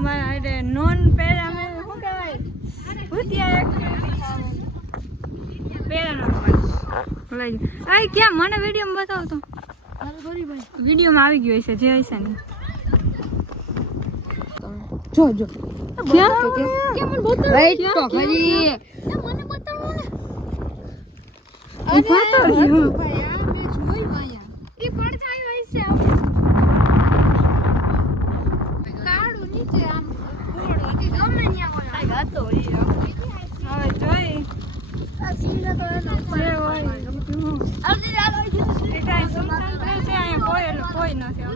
અમારા એટલે non para મેં શું કહેવાય ભૂતિયા એક પેરાનો લઈ આ ક્યાં મને વિડીયોમાં બતાવતો વિડીયોમાં આવી ગયો છે જે હશે ને જો જો ક્યાં મને બતાવ વેઇટ તો ખરી મને બતાવો ને અરે ભાઈ આ મે જોઈ આયા ઈ પડછાઈ હોય છે કાળું નીચે આમ ગોળ કે ગમે ન્યા હોય આ ગાતો હોય હવે જોઈ આ સીના તો એનો છે હોય અરે આ એ કાઈ સુમસાન છે અહીંયા કોઈ નથી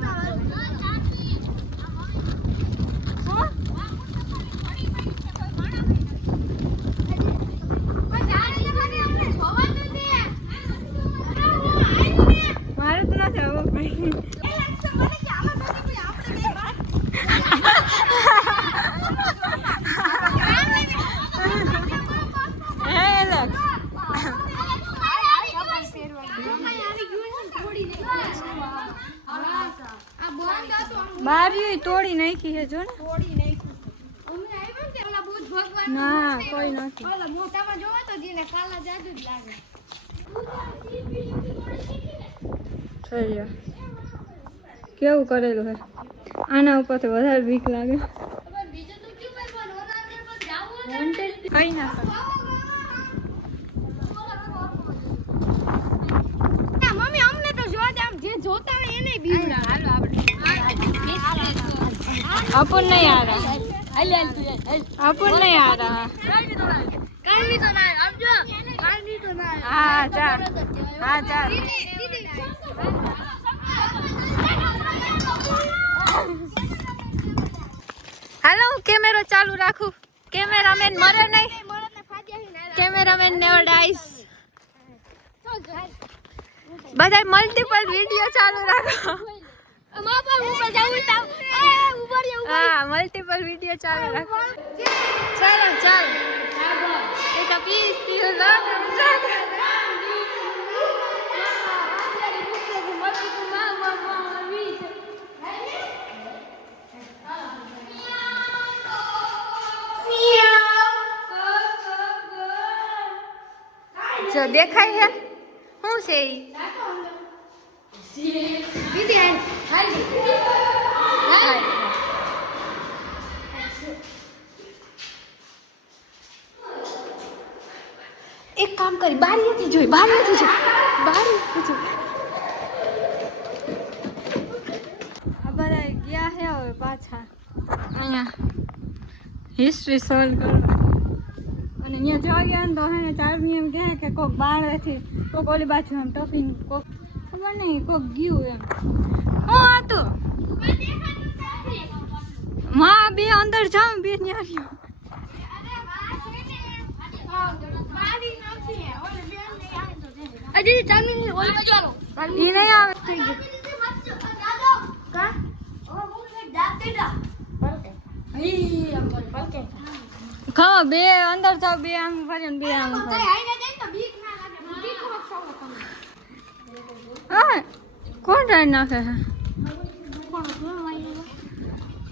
બારી તોડી નાખી છે જો ને તોડી નાખી અમે આવ્યા ને ઓલા બુધ ભગવાન ના કોઈ નથી ઓલા મોટામાં જોવો તો જીને કાલા જાદુ જ લાગે થઈ કેવું કરેલું હે આના ઉપરથી વધારે બીક લાગે બીજું તો ક્યું કરવાનું ઓનાને પર જાવું ને કઈ ના મમ્મી અમને તો જો આમ જે જોતા હોય એને બીવડા હાલો આપણે अपन नहीं आ रहा अपन नहीं आ रहा काली तो ना अब जो काली तो ना हां चल हेलो कैमरा चालू રાખું कैमरामैन मरे नहीं कैमरामैन नेवर डाइस બધા મલ્ટીપલ વિડિયો ચાલુ રાખો हाँ मल्टीपल वीडियो चालू रखो चलो चल एक पीस दियो ना जो देखाय है हूँ से दीदी हाय एक काम કરી બારીથી જોઈ આ બધા ગયા હે હવે પાછા અહીંયા હિસ્ટ્રી સોલ્વ કરો અને અહીંયા જવા ગયા ને તો હે ને ચારમી એમ કહે કે કોક બારેથી કોક ઓલી બાજુ એમ ટપીને કોક ખબર નહીં કોક ગયું એમ હું હતું માં બે અંદર જાઉં બે ન્યા રહ્યો अजी चालू नहीं ओल बजालो ये नहीं आवे ठीक है का ओ वो से डाक देड़ा ए अंकल पलके खाओ बे अंदर जाओ बे आम फरन बे आम तो आई ना जाए तो भीख ना लागे भीख को सो તમે हां कोण राय नाखे है कोण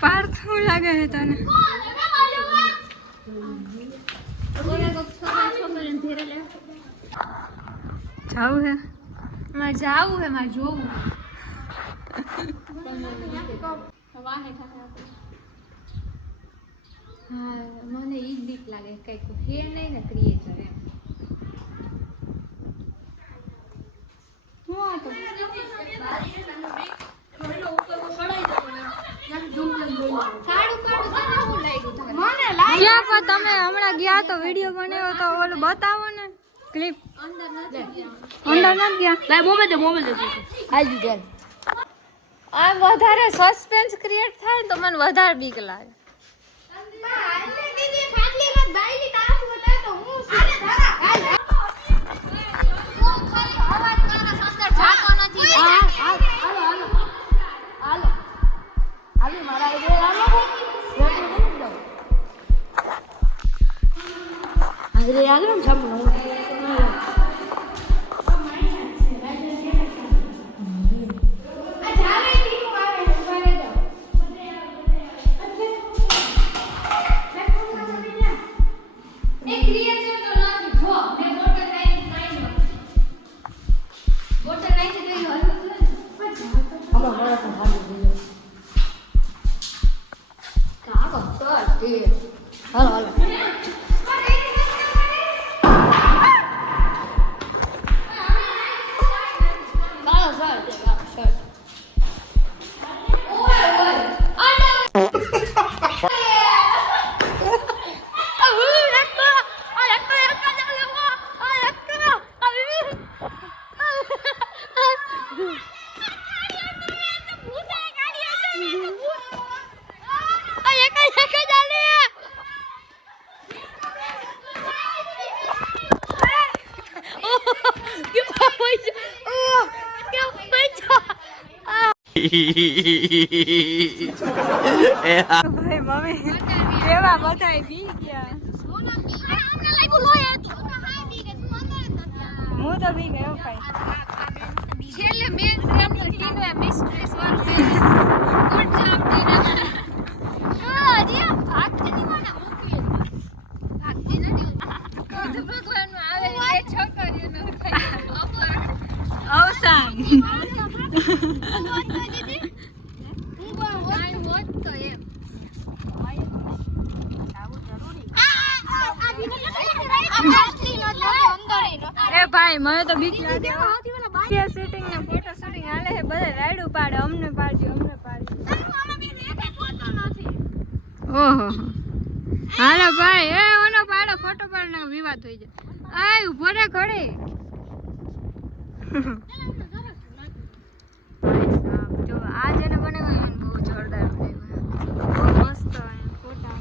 पार्थ लागे है तने जाऊ है मैं जाऊ है मैं जो हवा है हाँ મને ઈ દીક લાગે કઈક હે નહીં ને ક્રિએટર એમ હું આ તો થોડો ઉપર ચડાઈ દો યાર જુમલે બોલ કાડું હું લાગ્યું તમને મને લાગ્યું ક્યાં પણ તમે હમણાં ગયા તો વિડિયો બનાવ્યો તો ઓલું બતાવો ને ક્લિપ અંદર નથી ગયા લાય મોબાઈલ દે હાલ દીધેલ આ વધારે સસ્પેન્સ ક્રિએટ થાય તો મને વધારે બીક લાગે દીદી ફાટલી મત બાઈલી તારા બતા તો હું અરે ધારા ઓ ખાલી અવાજ કરે અંદર જાતો નથી હાલો આવી મારા એ હાલો અરે યાર જમ હાલો હાલો ભાઈ મમ્મી કેવા બધા બી ગયા હું તો બી ગયો ભાઈ છેલ્લે મેં ટીના મિસ્ટ્રેસ વાત કરી ગુડ જોબ ટીના હજી ભાગતી નહીં મને મૂકી ભાગતી નથી તો ભગવાન માં આવે એ છોકરીઓનો અવસાન અરે ભાઈ મને તો બીક લાગે શૂટિંગ ને ફોટો શૂટિંગ હાલે છે બધા રાઈડ પાડે અમને પાડજો ઓહો હાલો ભાઈ એ ઓનો પાડો ફોટો પાડને વિવાદ થઈ જાય આય ઉભો રે ખડે જો આ જેને બનાવ્યો એને બહુ જોરદાર બનાવ્યો બહુ મસ્ત ફોટા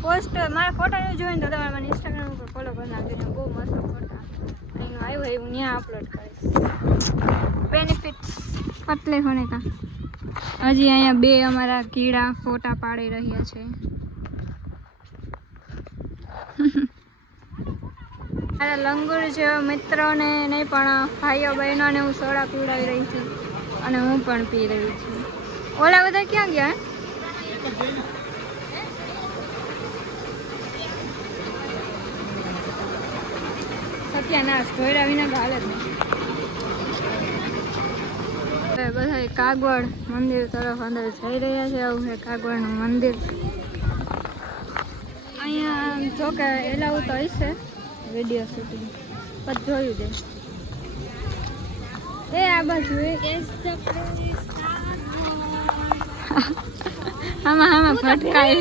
પોસ્ટ મારા ફોટા ન જોઈને તો તમારે મને ઇન્સ્ટાગ્રામ ઉપર ફોલો કરી નાખજો બહુ મસ્ત ફોટા એનું આવ્યું હોય હું ત્યાં અપલોડ કરીશ બેનિફિટ્સ પતલે હોને કા હજી અહીંયા બે અમારા કીડા ફોટા પાડી રહ્યા છે મારા લંગુર જેવા મિત્રોને નહીં પણ ભાઈઓ બહેનોને હું સોડા પીવડાવી રહી છું અને હું પણ પી રહી છું ઓલા બધા ક્યાં ગયા સત્યાનાશ ધોયરા વિના તો હાલે જ નહીં બધા કાગવડ મંદિર તરફ અંદર જઈ રહ્યા છે આવું છે કાગવડનું મંદિર અહીંયા જો કે એલાવું તો હશે વિડીયો શૂટિંગ પછી જોયું દે એ આ બાજુ આમાં ફટકાય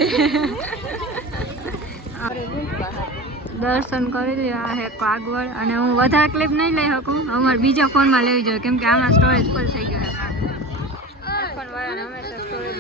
દર્શન કરી લ્યો આ હે કાગવડ અને હું વધારે ક્લિપ નહીં લઈ શકું અમારે બીજા ફોનમાં લેવી જોઈએ કેમ કે આમાં સ્ટોરેજ ફૂલ થઈ ગયો છે ફોન વાળાને હંમેશા સ્ટોરેજ